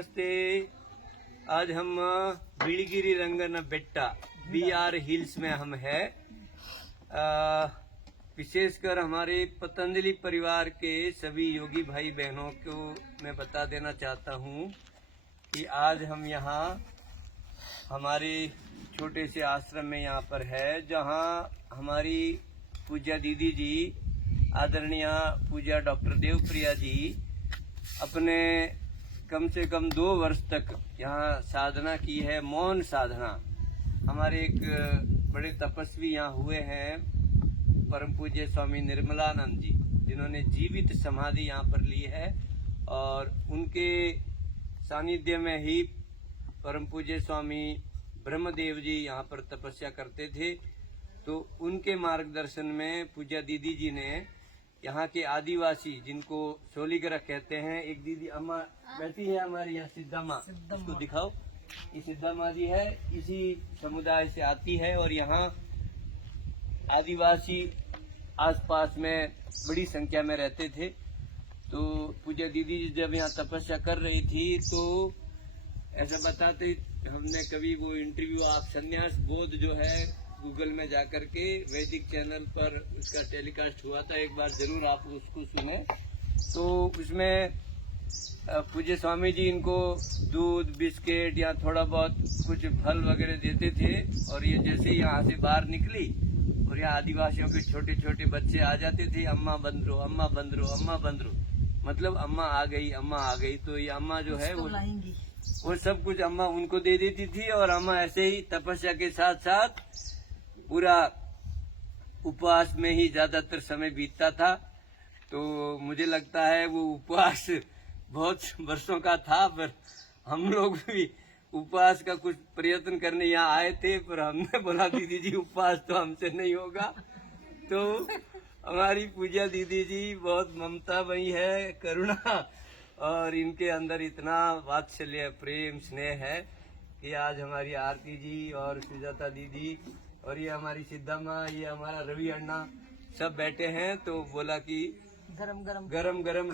नमस्ते। आज हम बिलिगिरी रंगन बेट्टा BR हिल्स में हम हैं। विशेषकर हमारे पतंजलि परिवार के सभी योगी भाई बहनों को मैं बता देना चाहता हूँ कि आज हम यहाँ हमारे छोटे से आश्रम में यहाँ पर है, जहाँ हमारी पूज्य दीदी जी आदरणीय पूज्य डॉक्टर देवप्रिया जी अपने कम से कम 2 वर्ष तक यहाँ साधना की है, मौन साधना। हमारे एक बड़े तपस्वी यहाँ हुए हैं, परम पूज्य स्वामी निर्मलानंद जी, जिन्होंने जीवित समाधि यहाँ पर ली है और उनके सानिध्य में ही परम पूज्य स्वामी ब्रह्मदेव जी यहाँ पर तपस्या करते थे। तो उनके मार्गदर्शन में पूज्य दीदी जी ने यहाँ के आदिवासी, जिनको सोलीग्रह कहते हैं, एक दीदी अम्मा बैठी है हमारी यहाँ, सिद्धा माँ, इसको दिखाओ। ये सिद्धा माँ जी है, इसी समुदाय से आती है और यहाँ आदिवासी आसपास में बड़ी संख्या में रहते थे। तो पूज्य दीदी जी जब यहाँ तपस्या कर रही थी तो ऐसा बताते, हमने कभी वो इंटरव्यू, आप संन्यास बोध जो है गूगल में जाकर के वैदिक चैनल पर उसका टेलीकास्ट हुआ था, एक बार जरूर आप उसको सुने। तो उसमें पूज्य स्वामी जी इनको दूध, बिस्किट या थोड़ा बहुत कुछ फल वगैरह देते थे और ये जैसे यहाँ से बाहर निकली और यहाँ आदिवासियों के छोटे छोटे बच्चे आ जाते थे, अम्मा बंद रहो, अम्मा बंद रहो, अम्मा बंद रहो, मतलब अम्मा आ गई, अम्मा आ गई। तो ये अम्मा जो है वो सब कुछ अम्मा उनको दे देती थी और अम्मा ऐसे ही तपस्या के साथ साथ पूरा उपवास में ही ज्यादातर समय बीतता था। तो मुझे लगता है वो उपवास बहुत वर्षों का था, पर हम लोग भी उपवास का कुछ प्रयत्न करने यहाँ आए थे, पर हमने बोला दीदी जी उपवास तो हमसे नहीं होगा। तो हमारी पूज्य दीदी जी बहुत ममतामयी है, करुणा, और इनके अंदर इतना वात्सल्य, प्रेम, स्नेह है कि आज हमारी आरती जी और सुजाता दीदी और ये हमारी सिद्धा माँ, ये हमारा रवि अन्ना सब बैठे हैं। तो बोला कि गरम गरम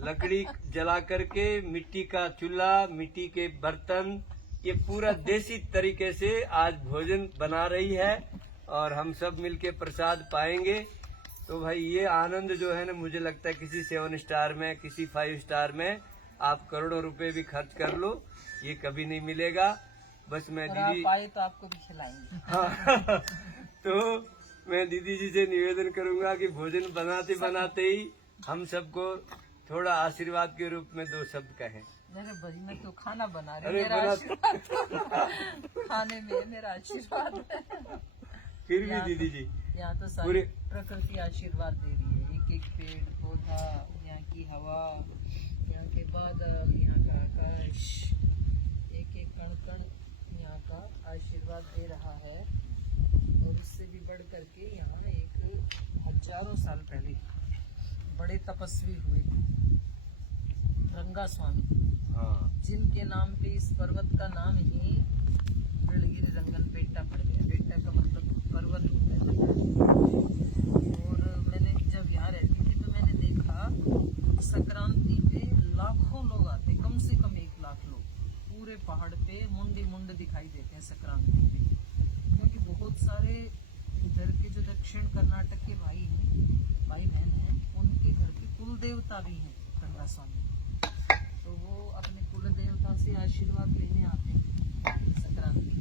लकड़ी जला करके, मिट्टी का चूल्हा, मिट्टी के बर्तन, ये पूरा देसी तरीके से आज भोजन बना रही है और हम सब मिलके प्रसाद पाएंगे। तो भाई ये आनंद जो है ना, मुझे लगता है किसी 7 स्टार में, किसी 5 स्टार में आप करोड़ों रुपए भी खर्च कर लो, ये कभी नहीं मिलेगा। बस मैं दीदी पाए तो आपको भी खिलाएंगे। हाँ तो मैं दीदी जी से निवेदन करूंगा कि भोजन बनाते बनाते ही हम सबको थोड़ा आशीर्वाद के रूप में 2 शब्द कहें। मेरे भाई में तो खाना बना रहे, मेरा आशीर्वाद खाने में मेरा आशीर्वाद है। फिर भी दीदी जी यहाँ तो सारी प्रकृति आशीर्वाद दे रही है, एक एक पेड़ पौधा, यहाँ की हवा, यहाँ के बादल, यहाँ का आकाश, एक एक कण कण यहाँ का आशीर्वाद दे रहा है। और उससे भी बढ़ करके यहाँ एक हजारों साल पहले बड़े तपस्वी हुए रंगा स्वामी, जिनके नाम पे इस पर्वत का नाम ही बिलिगिरी रंगन बेट्टा पड़ गया। बेट्टा का मतलब पर्वत होता है। और मैंने जब यहाँ रहती थी तो मैंने देखा संक्रांति पे लाखों लोग आते, कम से कम 1 लाख लोग पूरे पहाड़ पे मुंड दिखाई देते हैं संक्रांति पे, क्योंकि बहुत सारे इधर के जो दक्षिण कर्नाटक के भाई बहन हैं, उनके घर के कुल देवता भी हैं रंगा स्वामी। तो वो अपने कुल देवता से आशीर्वाद लेने आते हैं संक्रांति।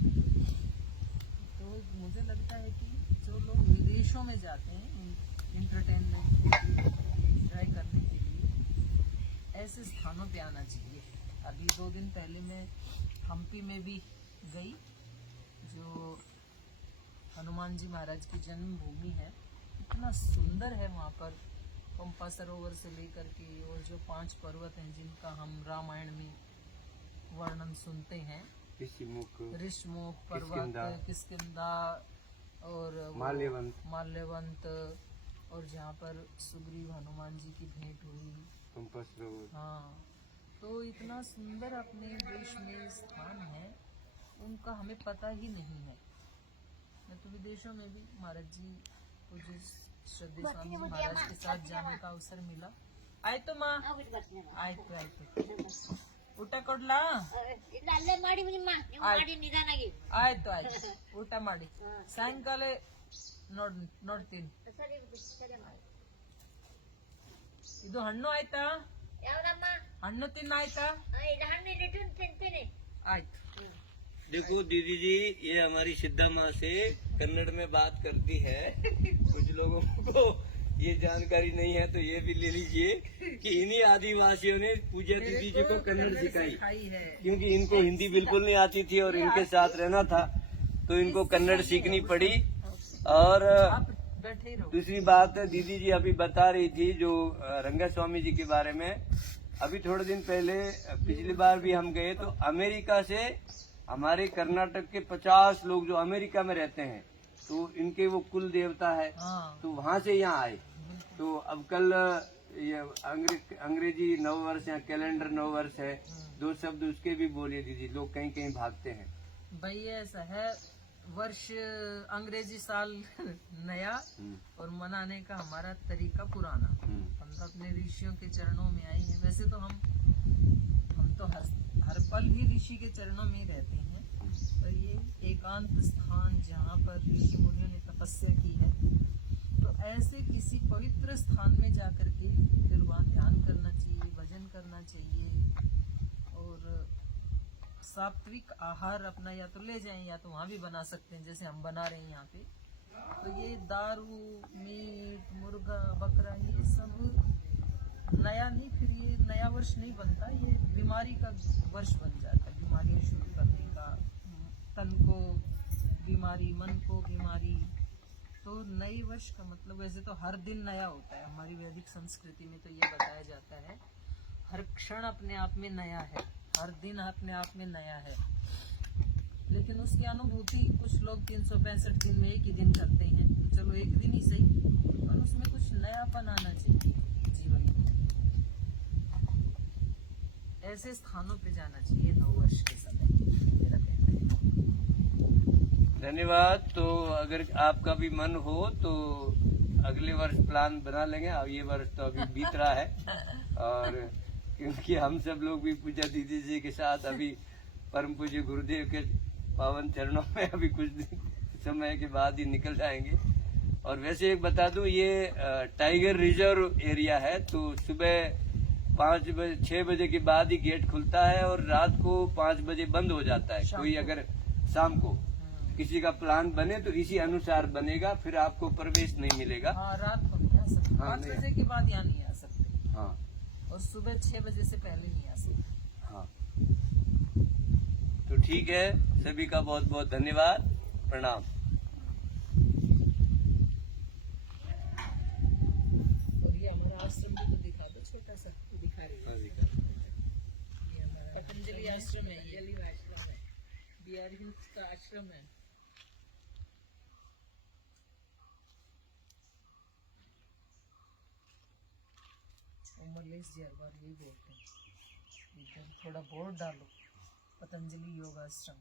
तो मुझे लगता है कि जो लोग विदेशों में जाते हैं इंटरटेनमेंट एंजॉय करने के लिए, ऐसे स्थानों पे आना चाहिए। अभी 2 दिन पहले मैं हम्पी में भी गई, जो हनुमान जी महाराज की जन्मभूमि है। इतना सुंदर है वहाँ पर, पंपा सरोवर से लेकर के और जो 5 पर्वत हैं जिनका हम रामायण में वर्णन सुनते हैं, ऋषमुख पर्वत, किष्किंधा और माल्यवंत, और जहाँ पर सुग्रीव हनुमान जी की भेंट हुई, पंपा सरोवर। हाँ, तो इतना सुंदर अपने देश में स्थान है, उनका हमें पता ही नहीं है। मैं तो विदेशों में भी महाराज जी, पूज्य श्रद्धेय स्वामी जी महाराज के साथ जाने का अवसर मिला। आए तो माँ, आए तो ಕೊಡ್ಲಾ ಇಲ್ಲ ಅಲ್ಲೇ ಮಾಡಿ ನಿಮ್ಮ ನೀವು ಮಾಡಿ ನಿಧಾನಾಗಿ ಆಯ್ತು ಆಯ್ತು ಊಟ ಮಾಡಿ ಸಾಯಂಕಾಲ ನೋಡ್ತೀನಿ ಸರಿ ಸರಿ ಅಮ್ಮ. ಇದು ಹಣ್ಣು ಆಯ್ತಾ ಯಾವ್ದಮ್ಮ ಹಣ್ಣು ತಿನ್ನಾಯ್ತಾ ಇದು ಹಣ್ಣು ಇಟ್ಟು ತಿಂತೀನಿ. ಆಯ್ತು देखो दीदी जी, ये हमारी सिद्धा माँ से कन्नड़ में बात करती है। कुछ लोगों को ये जानकारी नहीं है तो ये भी ले लीजिए कि इन्हीं आदिवासियों ने पूजा दीदी जी को कन्नड़ सिखाई, खाई है क्योंकि इनको हिंदी बिल्कुल नहीं आती थी और इनके साथ रहना था तो इनको कन्नड़ सीखनी पड़ी। और आप बैठे ही रहो। दूसरी बात दीदी जी अभी बता रही थी जो रंगा स्वामी जी के बारे में। अभी थोड़े दिन पहले पिछली बार भी हम गए तो अमेरिका से हमारे कर्नाटक के 50 लोग जो अमेरिका में रहते हैं तो इनके वो कुल देवता है, हाँ तो वहाँ से यहाँ आए। तो अब कल ये अंग्रेजी नव वर्ष या कैलेंडर नव वर्ष है, 2 शब्द उसके भी बोलिए दीदी, लोग कहीं कहीं भागते हैं। भाई ऐसा है, वर्ष अंग्रेजी साल नया और मनाने का हमारा तरीका पुराना। हम तो अपने ऋषियों के चरणों में आए हैं। वैसे तो हम तो हर पल भी ऋषि के चरणों में ही रहते हैं, पर ये एकांत स्थान जहाँ पर ऋषि मुनियों ने तपस्या की है, तो ऐसे किसी पवित्र स्थान में जाकर के फिर वहाँ ध्यान करना चाहिए, भजन करना चाहिए और सात्विक आहार अपना या तो ले जाएं या तो वहाँ भी बना सकते हैं जैसे हम बना रहे हैं यहाँ पे। तो ये दारू, मीट, मुर्गा, बकरा ये सब नया नहीं, फिर ये नया वर्ष नहीं बनता, ये बीमारी का वर्ष बन जाता है। बीमारियां शुरू करने का, तन को बीमारी, मन को बीमारी। तो नए वर्ष का मतलब वैसे तो हर दिन नया होता है, हमारी वैदिक संस्कृति में तो ये बताया जाता है हर क्षण अपने आप में नया है, हर दिन अपने आप में नया है। लेकिन उसकी अनुभूति कुछ लोग 365 दिन में एक ही दिन करते हैं, तो चलो एक दिन ही सही, पर उसमें कुछ नयापन आना चाहिए जीवन में। ऐसे स्थानों पे जाना चाहिए नववर्ष के समय, मेरा कहना है। धन्यवाद। तो अगर आपका भी मन हो तो अगले वर्ष प्लान बना लेंगे। अब ये वर्ष तो अभी बीत रहा है और क्योंकि हम सब लोग भी पूजा दीदी जी के साथ अभी परम पूज्य गुरुदेव के पावन चरणों में अभी कुछ समय के बाद ही निकल जाएंगे। और वैसे एक बता दूं, ये टाइगर रिजर्व एरिया है, तो सुबह 6 बजे के बाद ही गेट खुलता है और रात को 5 बजे बंद हो जाता है। कोई अगर शाम को किसी का प्लान बने तो इसी अनुसार बनेगा, फिर आपको प्रवेश नहीं मिलेगा। हाँ, रात को नहीं आ सकते, हाँ, 5 नहीं। बजे के बाद यहाँ नहीं आ सकते हाँ और सुबह 6 बजे से पहले नहीं आ सकते। हाँ, तो ठीक है, सभी का बहुत बहुत धन्यवाद, प्रणाम। और ये हमारा आश्रम भी तो दिखा दो, छोटा सा दिखा रही है। ये हमारा पतंजलि आश्रम है, ये आश्रम है, बिहार हिल्स का आश्रम है। उमरलेस जी हर बार यही बोलते हैं, इधर थोड़ा बोर्ड डालो, पतंजलि योग आश्रम।